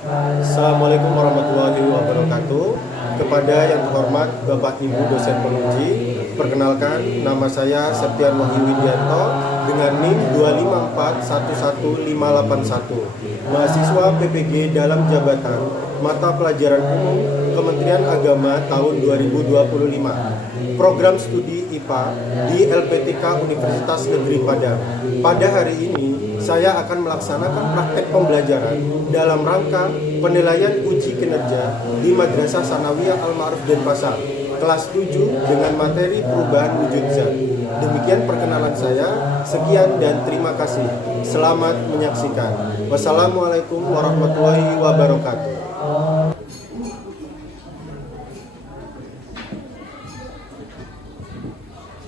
Assalamualaikum warahmatullahi wabarakatuh. Kepada yang terhormat Bapak Ibu dosen penguji, perkenalkan nama saya Septian Wahyu Widianto dengan NIM 254111581, mahasiswa PPG dalam jabatan mata pelajaran umum Kementerian Agama tahun 2025. Program studi IPA di LPTK Universitas Negeri Padang. Pada hari ini saya akan melaksanakan praktek pembelajaran dalam rangka penilaian uji kinerja di Madrasah Sanawiyah Al-Ma'ruf Denpasar kelas 7 dengan materi perubahan wujud zat. Demikian perkenalan saya. Sekian dan terima kasih. Selamat menyaksikan. Wassalamualaikum warahmatullahi wabarakatuh.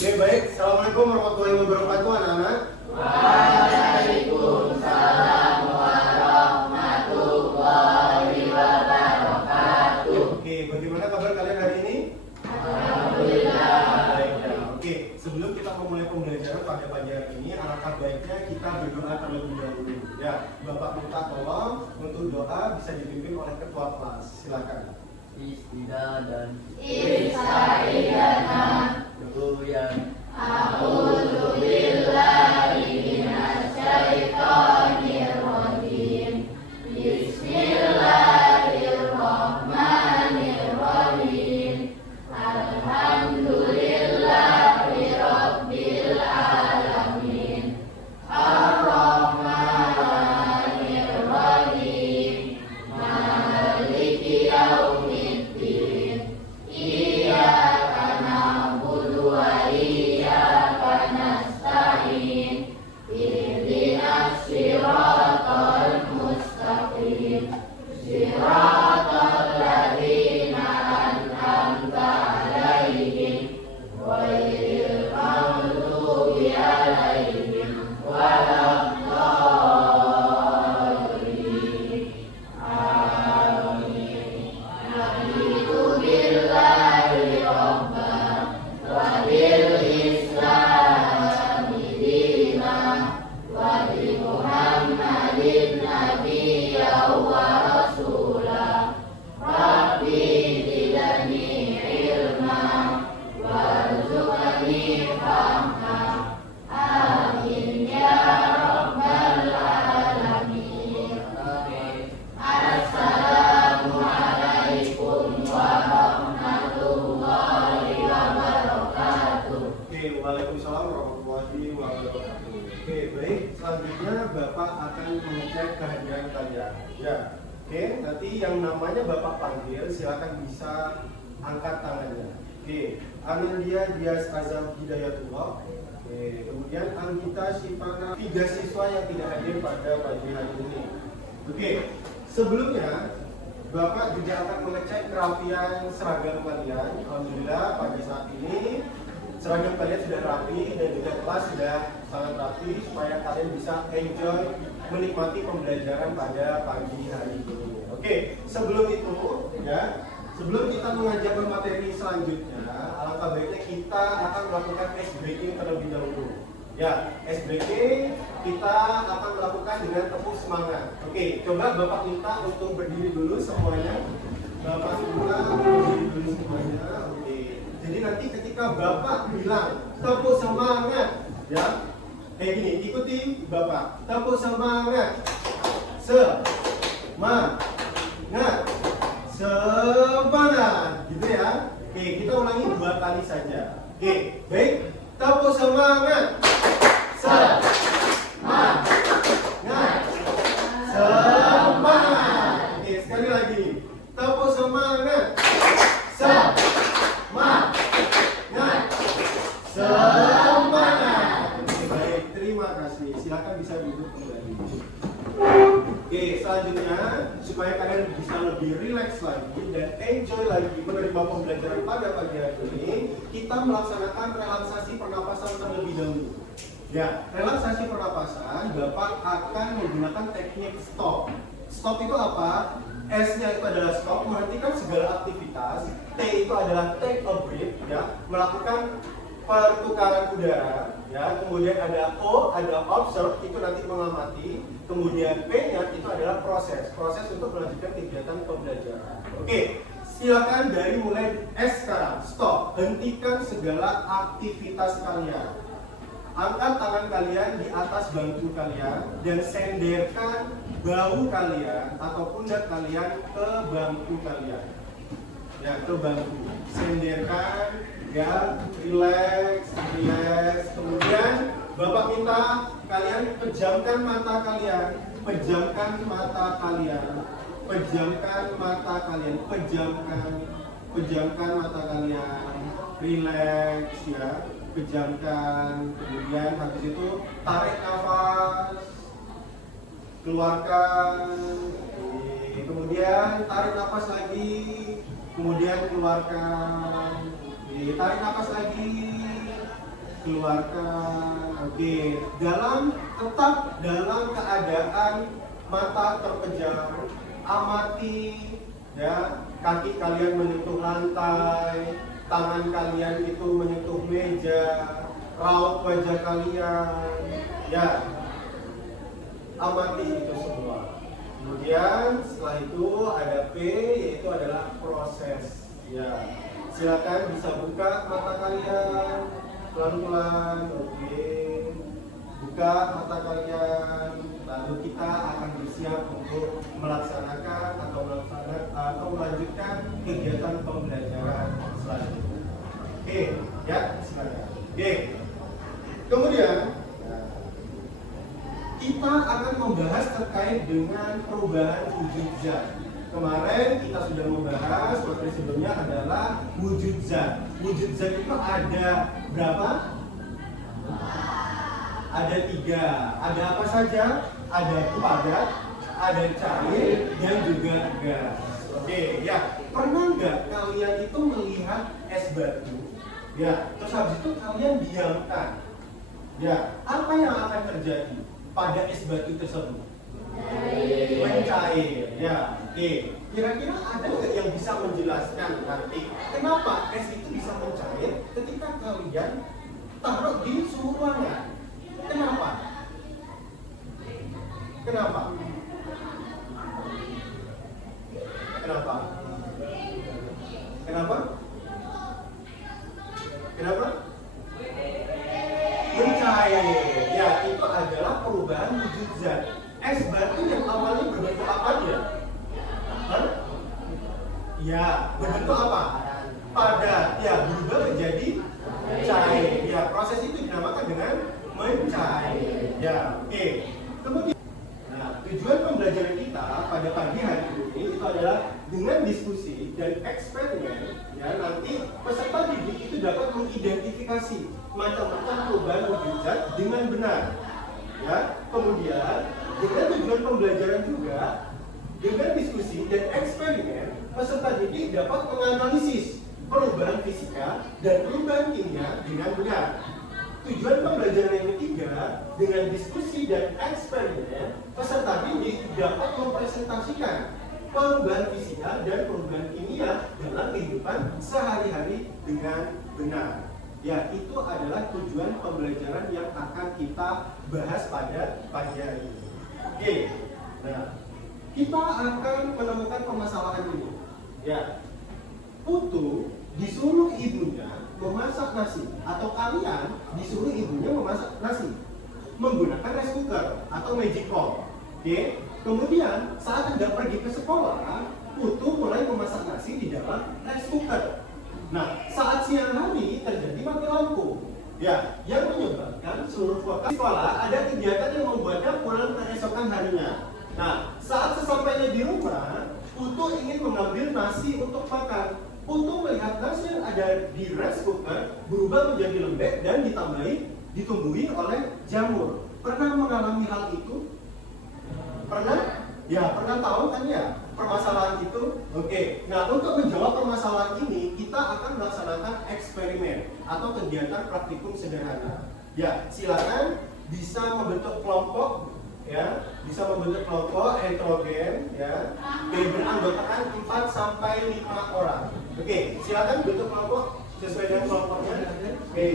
Oke, baik. Assalamualaikum warahmatullahi wabarakatuh, anak-anak. Waalaikumsalam warahmatullahi wabarakatuh. Oke, bagaimana kabar kalian hari ini? Alhamdulillah. Baik, ya. Oke, sebelum kita memulai pembelajaran pada pagi hari ini, alangkah baiknya kita berdoa terlebih dahulu. Ya, Bapak minta tolong untuk doa bisa dipimpin oleh ketua kelas. Silakan. Istidah dan Ista'idana dulu yang A'udzu billahi minasyaitonir rajim. Bismillahirrahmanirrahim. Alhamdulillahi rabbil alamin. Ar-Rahmanir Rahim. Maliki yaumiddin. Iyyaka na'budu wa iyyaka nasta'in. Ihdinas siratal mustaqim. Siratal ladzina an'amta 'alaihim ghairil maghdubi 'alaihim waladdallin. Amin. Raditu billahi rabban wa bil islami dinan wa bi Muhammadin nabiyya wa rasulah. Rabbi zidni ilma warzuqni fahma. Amin ya rabbal alamin. Assalamualaikum warahmatullahi wabarakatuh. Oke, waalaikumsalam warahmatullahi wabarakatuh. Oke, baik. Selanjutnya Bapak akan mengecek kehadiran kalian. Ya. Oke, nanti yang namanya Bapak panggil silakan bisa angkat tangannya. Oke, Amelia Dias Azam Hidayatullah. Oke, kemudian Anggita Sifana, 3 siswa yang tidak hadir pada pagi hari ini. Oke, sebelumnya Bapak juga akan mengecek kerapian seragam kalian. Alhamdulillah pada saat ini seragam kalian sudah rapi dan juga kelas sudah sangat rapi supaya kalian bisa enjoy menikmati pembelajaran pada pagi hari ini. Oke, sebelum itu ya, sebelum kita mengajar materi selanjutnya, alangkah baiknya kita akan melakukan ice breaking terlebih dahulu. Ya, ice breaking kita akan melakukan dengan tepuk semangat. Oke, coba Bapak minta untuk berdiri dulu semuanya. Bapak minta berdiri dulu semuanya. Oke. Jadi nanti ketika Bapak bilang tepuk semangat, ya, kayak gini, ikuti Bapak. Tepuk semangat. Semangat. Semangat. Gitu ya. Oke, kita ulangi 2 kali saja. Oke, baik. Tepuk semangat. Semangat. Semangat. Oke, sekali lagi. Tepuk semangat. Semangat. Semangat. Oke, baik. Terima kasih. Silakan bisa duduk kembali. Oke, selanjutnya supaya kalian bisa lebih rileks lagi dan enjoy lagi menerima pembelajaran pada pagi hari ini, kita melaksanakan relaksasi pernapasan terlebih dahulu. Ya, relaksasi pernapasan Bapak akan menggunakan teknik stop. Stop itu apa? S-nya itu adalah stop, menghentikan segala aktivitas. T itu adalah take a breath, ya, melakukan pertukaran udara, ya. Kemudian ada O, ada observe, itu nanti mengamati. Kemudian P-nya itu adalah proses untuk melanjutkan kegiatan pembelajaran. Oke, silakan dari mulai S sekarang, stop, hentikan segala aktivitas kalian. Angkat tangan kalian di atas bangku kalian dan senderkan bahu kalian atau pundak kalian ke bangku kalian. Ya, ke bangku. Senderkan, ya, relax. Kemudian Bapak minta kalian pejamkan mata kalian, pejamkan mata kalian, pejamkan mata kalian, pejamkan mata kalian, relax ya, pejamkan. Kemudian habis itu tarik nafas, keluarkan. Kemudian tarik nafas lagi, kemudian keluarkan. Tarik nafas lagi, keluarkan. Oke, tetap dalam keadaan mata terpejam, amati ya, kaki kalian menyentuh lantai, tangan kalian itu menyentuh meja, raut wajah kalian, ya, amati itu semua. Kemudian setelah itu ada P, yaitu adalah proses. Ya, silakan bisa buka mata kalian pelan-pelan. Oke, buka mata kalian. Lalu kita akan bersiap untuk melaksanakan atau melanjutkan kegiatan pembelajaran selanjutnya. Oke, ya, silakan. Oke. Kemudian kita akan membahas terkait dengan perubahan wujud zat. Kemarin kita sudah membahas materi sebelumnya adalah wujud zat. Wujud zat itu ada berapa? Ada 3. Ada apa saja? Ada padat, ada cair, dan juga gas. Oke, ya. Pernah nggak kalian itu melihat es batu? Ya, terus habis itu kalian diamkan. Ya, apa yang akan terjadi pada es batu tersebut? Mencair. Ya, oke. Kira-kira ada nggak yang bisa menjelaskan nanti kenapa es itu bisa mencair ketika kalian taruh di suhu ruangan? Kenapa? Kenapa? Kenapa? Kenapa? Kenapa? Mencair. Ya, itu adalah perubahan wujud zat. Es batu yang awalnya berbentuk apa dia? Hah? Ya, berbentuk apa? Padat. Ya, berubah menjadi cair. Ya, proses itu dinamakan dengan mencair. Ya, oke. Kemudian, tujuan pembelajaran kita pada pagi hari ini itu adalah dengan diskusi dan eksperimen. Ya, nanti peserta didik itu dapat mengidentifikasi macam-macam perubahan wujud zat dengan benar. Ya, kemudian dengan tujuan pembelajaran juga dengan diskusi dan eksperimen, peserta didik dapat menganalisis perubahan fisika dan perubahan kimia dengan benar. Tujuan pembelajaran yang ketiga, dengan diskusi dan eksperimen, peserta didik dapat mempresentasikan perubahan fisika dan perubahan kimia dalam kehidupan sehari-hari dengan benar. Ya, itu adalah tujuan pembelajaran yang akan kita bahas pada pagi hari ini. Oke, nah, kita akan menemukan permasalahan ini. Ya, Putu disuruh ibunya memasak nasi, atau kalian disuruh ibunya memasak nasi menggunakan rice cooker atau magic bowl. Oke, kemudian saat hendak pergi ke sekolah, Putu mulai memasak nasi di dalam rice cooker. Nah, saat siang hari terjadi mati lampu. Ya, yang menyebabkan seluruh kota sekolah ada kegiatan yang membuatnya pulang keesokan harinya. Nah, saat sesampainya di rumah, Putu ingin mengambil nasi untuk makan. Putu melihat nasi yang ada di rice cooker berubah menjadi lembek dan ditumbuhi oleh jamur. Pernah mengalami hal itu? Pernah? Ya, pernah tahu kan ya permasalahan itu? Oke, nah untuk menjawab permasalahan ini, kita akan melaksanakan eksperimen atau kegiatan praktikum sederhana. Ya, silakan bisa membentuk kelompok, ya, bisa membentuk kelompok heterogen, ya, beranggotakan 4 sampai 5 orang. Oke, silakan bentuk kelompok sesuai dengan kelompoknya. Oke.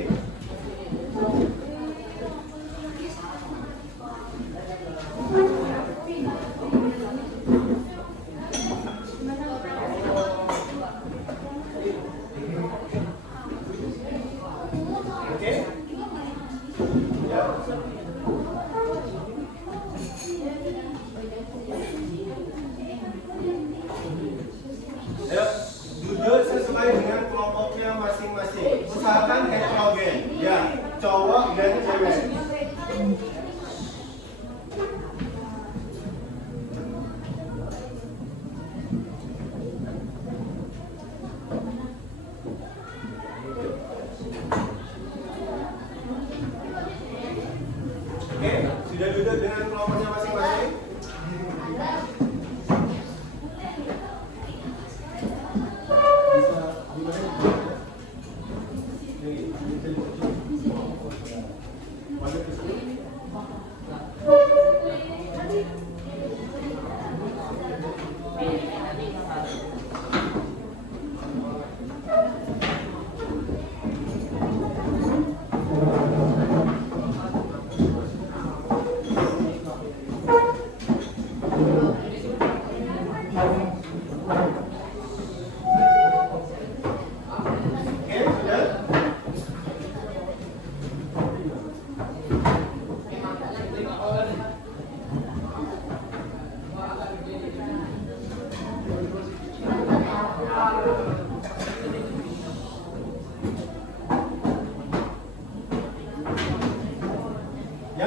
Ya,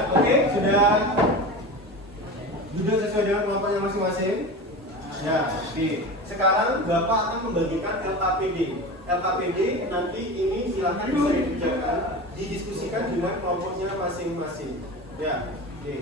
oke, sudah duduk sesuai dengan kelompoknya masing-masing. Ya, oke. Sekarang Bapak akan membagikan LKPD. LKPD nanti ini silahkan bisa dikerjakan, didiskusikan dengan kelompoknya masing-masing. Ya, oke.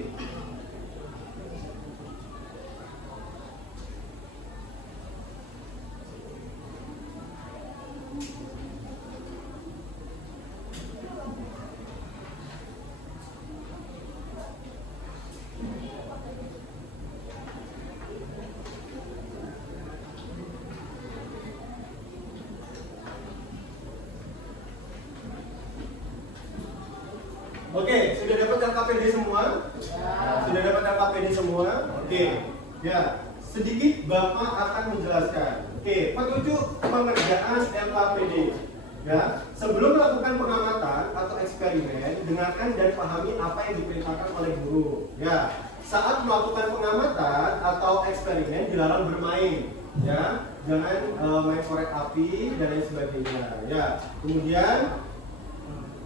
Oke, sudah dapat LKPD semua? Sudah dapat LKPD semua? Oke. Ya, sedikit Bapak akan menjelaskan. Oke, petunjuk pengerjaan LKPD. Ya, sebelum melakukan pengamatan atau eksperimen, dengarkan dan pahami apa yang diperintahkan oleh guru. Ya, saat melakukan pengamatan atau eksperimen dilarang bermain. Ya, jangan main korek api dan lain sebagainya. Ya, kemudian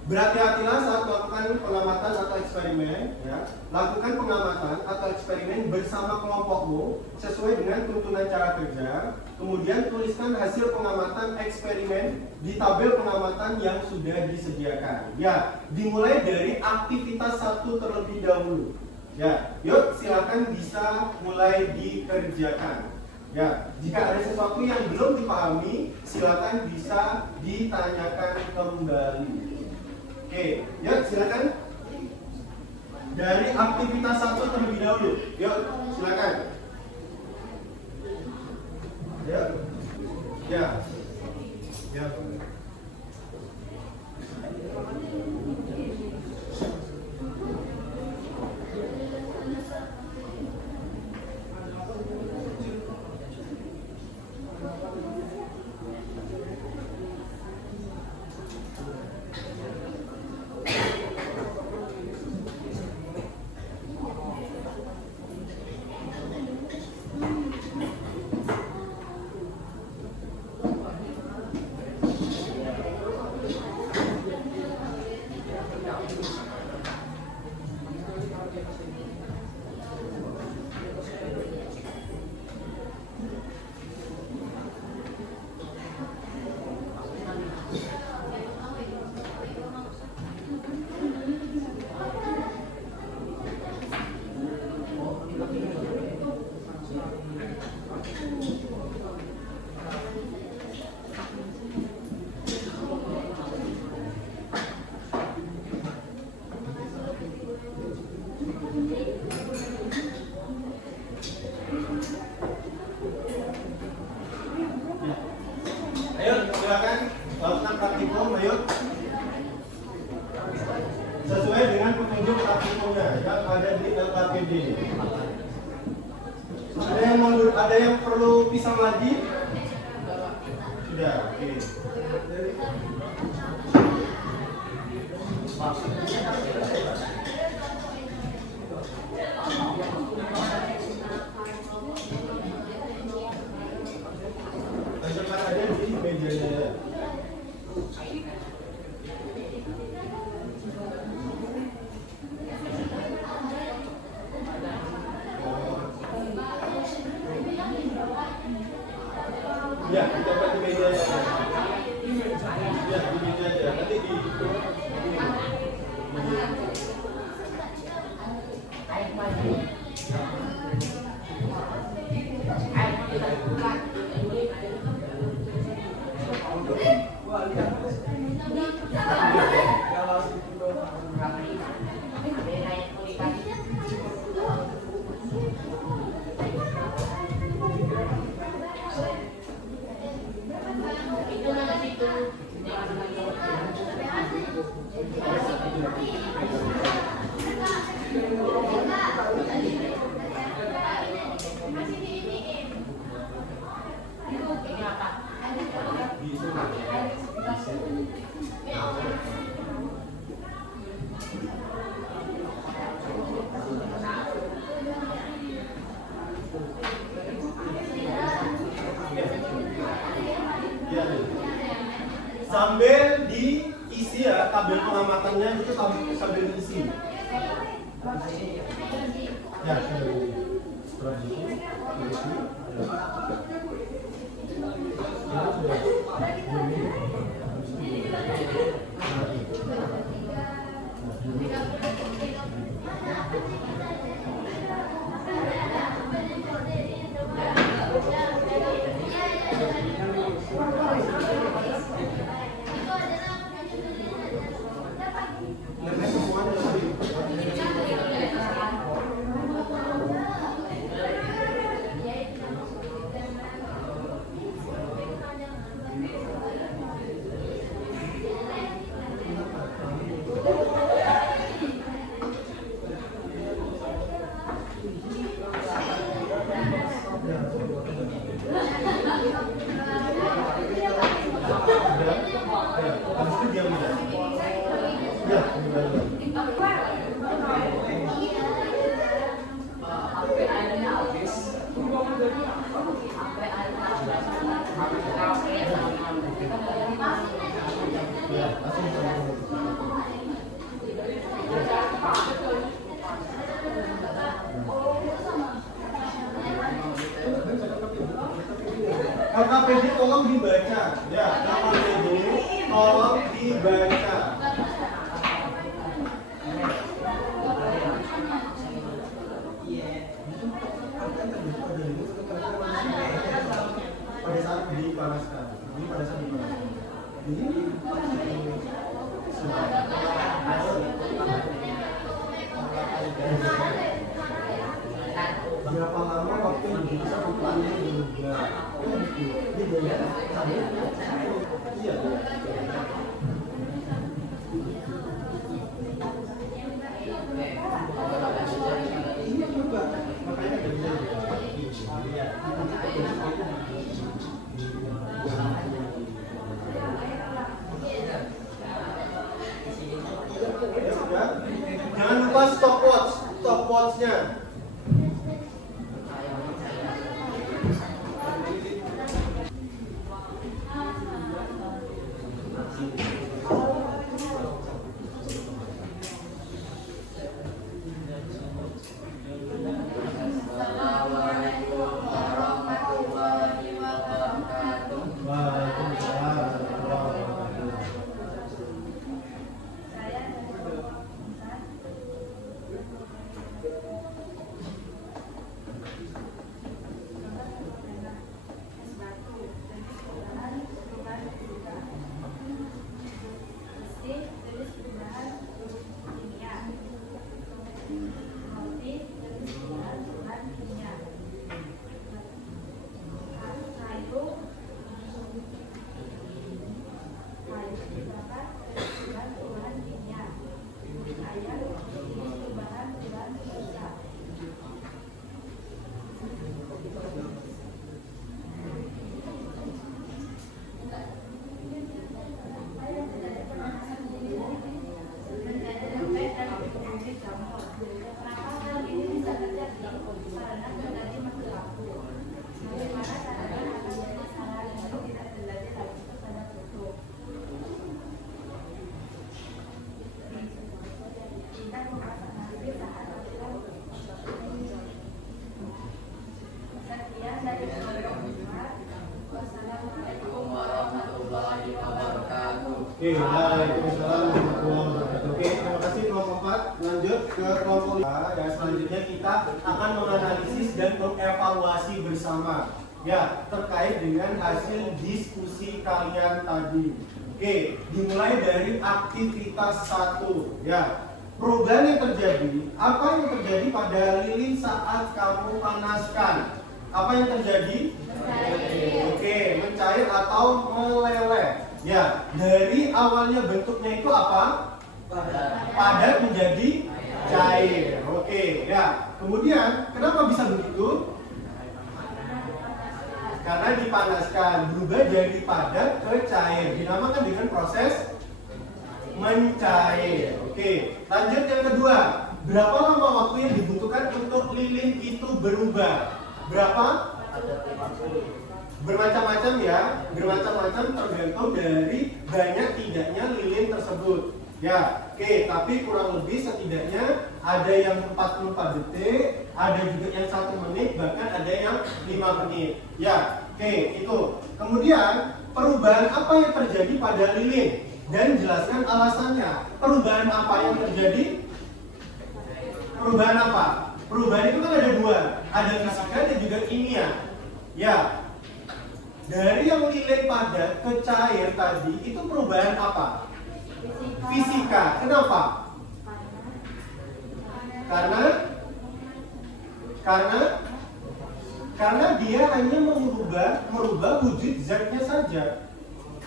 berhati-hatilah saat melakukan pengamatan atau eksperimen. Ya. Lakukan pengamatan atau eksperimen bersama kelompokmu sesuai dengan tuntunan cara kerja. Kemudian tuliskan hasil pengamatan eksperimen di tabel pengamatan yang sudah disediakan. Ya, dimulai dari aktivitas 1 terlebih dahulu. Ya, yuk silakan bisa mulai dikerjakan. Ya, jika ada sesuatu yang belum dipahami, silakan bisa ditanyakan kembali. Oke, yuk silakan. Dari aktivitas 1 terlebih dahulu. Yuk, silakan. Ya. Ya. Ya. Ayo silakan lakukan praktikum, ayo. Sesuai dengan petunjuk praktikumnya yang ada di LKPD. Ada yang perlu pisah lagi? Sudah, oke. Tempat ada di mejanya. Ya, tempat di meja aja. Ya, di meja aja. Nanti di Sambil diisi ya, tabel pengamatannya itu sambil diisi. Ya, setelah diisi. KKPD tolong dibaca, ya. KKPD tolong dibaca. Pada saat dipanaskan, ini pada saat dipanaskan. Ini berapa lama waktu yang bisa bertanya juga? Iya. Ini juga makanya jangan lupa stopwatch-nya. Oke, waalaikumsalam warahmatullahi wabarakatuh. Oke, terima kasih kelompok 4. Lanjut ke kelompok 5. Ya, selanjutnya kita akan menganalisis dan mengevaluasi bersama ya terkait dengan hasil diskusi kalian tadi. Oke, dimulai dari aktivitas 1 ya. Perubahan yang terjadi, apa yang terjadi pada lilin saat kamu panaskan? Apa yang terjadi? Oke, mencair atau meleleh. Ya, dari awalnya bentuknya itu apa? Padat menjadi cair. Oke, ya. Kemudian, kenapa bisa begitu? Karena dipanaskan, berubah dari padat ke cair. Dinamakan dengan proses mencair. Oke, lanjut yang kedua. Berapa lama waktu yang dibutuhkan untuk lilin itu berubah? Berapa? Bermacam-macam ya, bermacam-macam tergantung dari banyak tidaknya lilin tersebut. Ya, oke, tapi kurang lebih setidaknya ada yang 44 detik, ada juga yang 1 menit, bahkan ada yang 5 menit. Ya, oke, itu. Kemudian perubahan apa yang terjadi pada lilin dan jelaskan alasannya. Perubahan apa yang terjadi? Perubahan apa? Perubahan itu kan ada dua, ada fisika dan juga kimia. Ya, dari yang lilin padat ke cair tadi itu perubahan apa? Fisika. Kenapa? Karena dia hanya merubah wujud zatnya saja.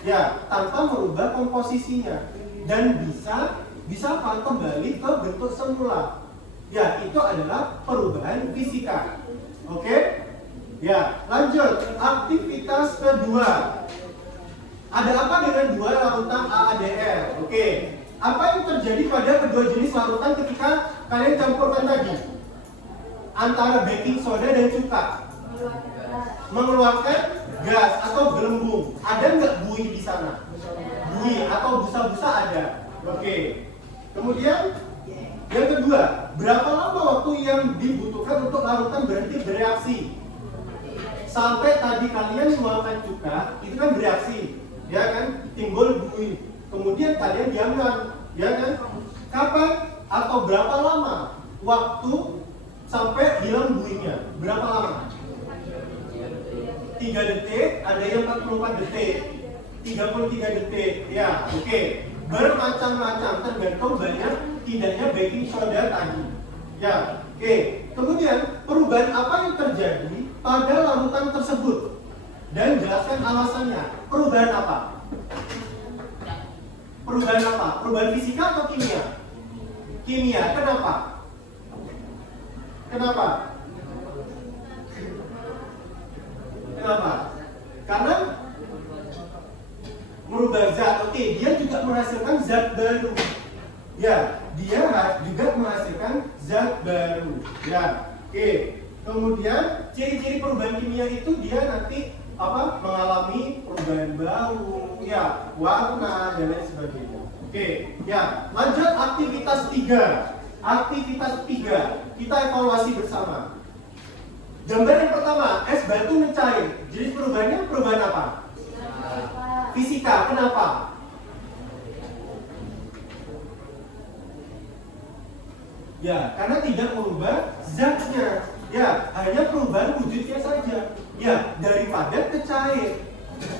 Ya, tanpa merubah komposisinya dan bisa apa? Kembali ke bentuk semula. Ya, itu adalah perubahan fisika. Oke? Ya, lanjut. Aktivitas kedua. Ada apa dengan dua larutan AADR? Oke. Apa yang terjadi pada kedua jenis larutan ketika kalian campurkan tadi? Antara baking soda dan cuka. Mengeluarkan gas atau gelembung. Ada nggak buih di sana? Buih atau busa-busa ada. Oke. Kemudian yang kedua, berapa lama waktu yang dibutuhkan untuk larutan berhenti bereaksi? Sampai tadi kalian menuangkan cuka, itu kan bereaksi, ya kan? Timbul buih. Kemudian kalian diamkan, ya kan? Kapan atau berapa lama waktu sampai hilang buihnya? Berapa lama? 3 detik, ada yang 44 detik, 33 detik, ya, oke. Bermacam-macam, tergantung banyak tidaknya baking soda tadi. Ya, oke. Kemudian perubahan apa yang terjadi pada larutan tersebut? Dan jelaskan alasannya. Perubahan apa? Perubahan apa? Perubahan fisika atau kimia? Kimia. Kenapa? Kenapa? Kenapa? Karena merubah zat. Oke, dia juga menghasilkan zat baru. Ya, dia juga menghasilkan zat baru. Ya, oke. Kemudian ciri-ciri perubahan kimia itu dia nanti mengalami perubahan bau, ya, warna dan lain sebagainya. Oke, ya, lanjut aktivitas 3. Aktivitas 3, kita evaluasi bersama. Gambar yang pertama, es batu mencair. Jenis perubahannya perubahan apa? Fisika. Kenapa? Ya, karena tidak merubah zatnya. Ya, hanya perubahan wujudnya saja. Ya, dari padat ke cair.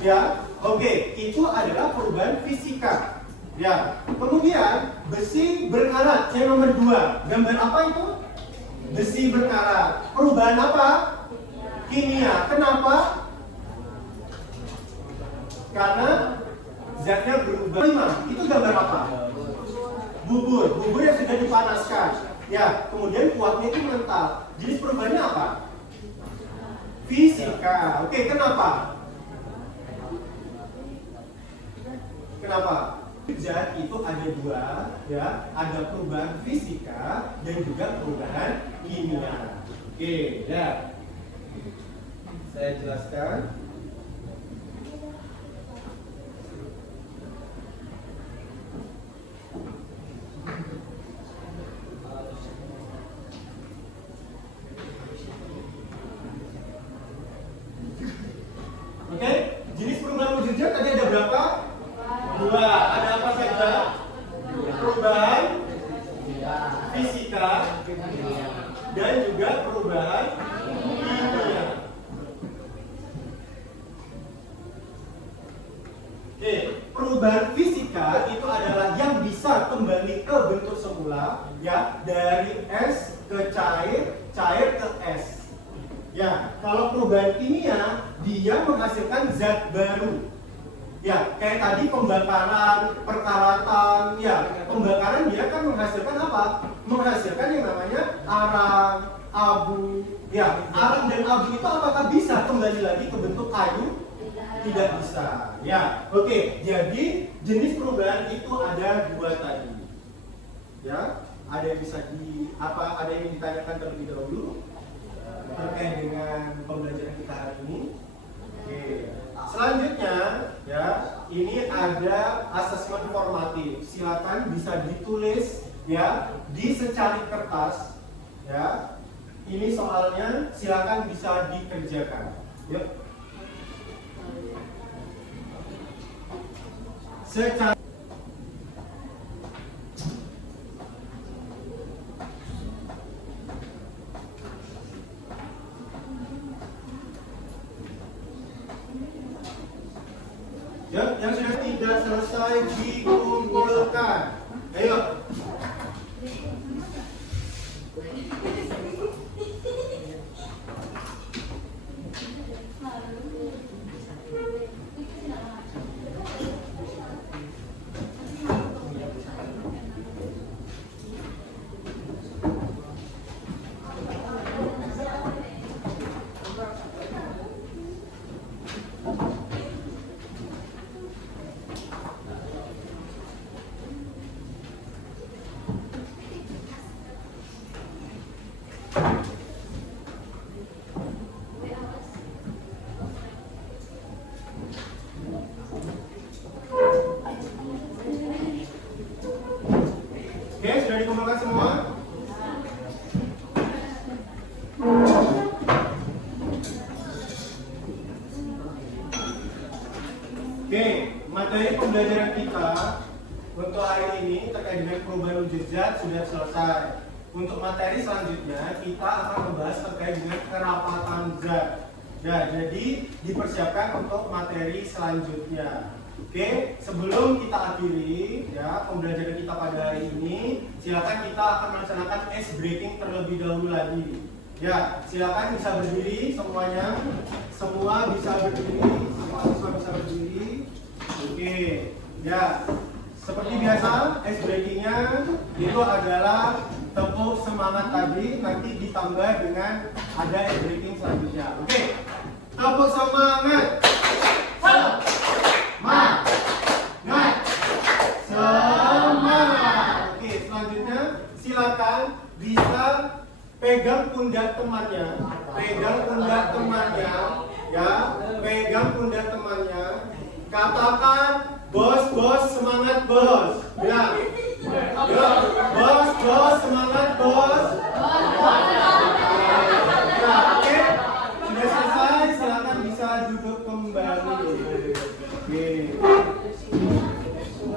Ya, oke, itu adalah perubahan fisika. Ya, kemudian besi berkarat, yang nomor 2. Gambar apa itu? Besi berkarat. Perubahan apa? Kimia. Kenapa? Karena zatnya berubah. 5. Itu gambar apa? Bubur yang sudah dipanaskan. Ya, kemudian kuahnya itu mental. Jenis perubahannya apa? Fisika. Oke, kenapa? Kenapa? Zat itu ada 2, ya, ada perubahan fisika dan juga perubahan kimia. Oke, ya. Saya jelaskan. Oke, jenis perubahan wujudnya tadi ada berapa? 2. Ada apa saja? Perubahan fisika dan juga perubahan kimia. Oke, perubahan fisika itu adalah yang bisa kembali ke bentuk semula, ya, dari es ke cair, cair ke es. Ya, kalau perubahan kimia, dia menghasilkan zat baru. Ya, kayak tadi pembakaran, perkaratan, ya, pembakaran dia kan menghasilkan apa? Menghasilkan yang namanya arang, abu. Ya, arang dan abu itu apakah bisa kembali lagi ke bentuk kayu? Tidak bisa. Ya, oke. Jadi jenis perubahan itu ada 2 tadi. Ya, ada yang bisa ada yang ditanyakan terlebih dahulu terkait dengan pembelajaran kita hari ini. ada asesmen formatif. Silakan bisa ditulis ya di secari kertas ya. Ini soalnya silakan bisa dikerjakan. Yuk. Secari yang sudah tidak selesai dikumpulkan. Ayo. Oke, sudah dikumpulkan semua? Oke, materi pembelajaran kita untuk hari ini terkait dengan perubahan wujud zat sudah selesai. Untuk materi selanjutnya kita akan membahas terkait dengan kerapatan zat. Nah, jadi dipersiapkan untuk materi selanjutnya. Oke, sebelum kita akhiri ya pembelajaran kita pada hari ini, silakan kita akan melaksanakan ice breaking terlebih dahulu lagi. Ya, silakan bisa berdiri semuanya. Semua bisa berdiri. Semua bisa berdiri. Oke. Ya, seperti biasa ice breakingnya itu adalah tepuk semangat tadi nanti ditambah dengan ada ice breaking selanjutnya. Oke. Tepuk semangat. Semangat. Oke, selanjutnya silakan bisa pegang pundak temannya, pegang pundak temannya, ya, pegang pundak temannya. Katakan, bos, semangat bos. Bilang, ya, bos, semangat bos. Ya, oke, sudah selesai. Silakan bisa duduk kembali.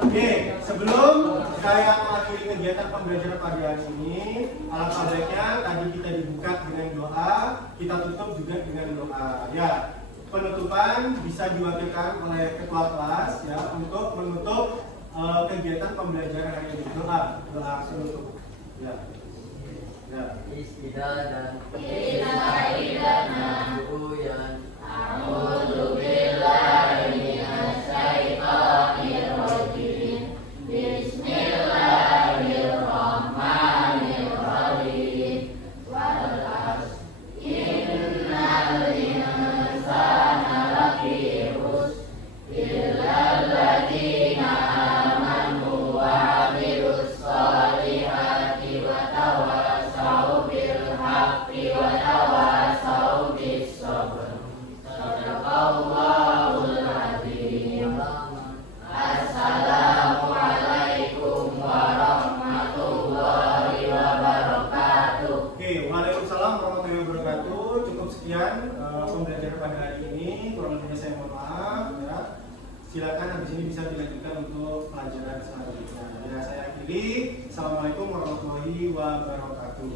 Oke, sebelum saya mengakhiri kegiatan pembelajaran pada hari ini, alangkah baiknya tadi kita dibuka dengan doa, kita tutup juga dengan doa. Ya, penutupan bisa diwakilkan oleh ketua kelas ya untuk menutup kegiatan pembelajaran hari ini. Doa penutup. Ya. Ya. Istidadan. Istidadan. Buyan. A'udzu billahi minasyaitonir rajim. Bismillahirrahmanirrahim. Wal 'ashr. Innal insana lafi khusr. Illal ladzina amanu wa 'amilus shalihati wa tawassaw bil haqqi wa tawassaw bis sabr. Sadaqallahul azim. Assalamualaikum warahmatullahi wabarakatuh. Oke, waalaikumsalam warahmatullahi wabarakatuh. Cukup sekian pembelajaran pada hari ini. Kurang lebihnya saya mohon maaf ya. Silakan habis ini bisa dilanjutkan untuk pelajaran selanjutnya. Ya, saya akhiri. Assalamualaikum warahmatullahi wabarakatuh.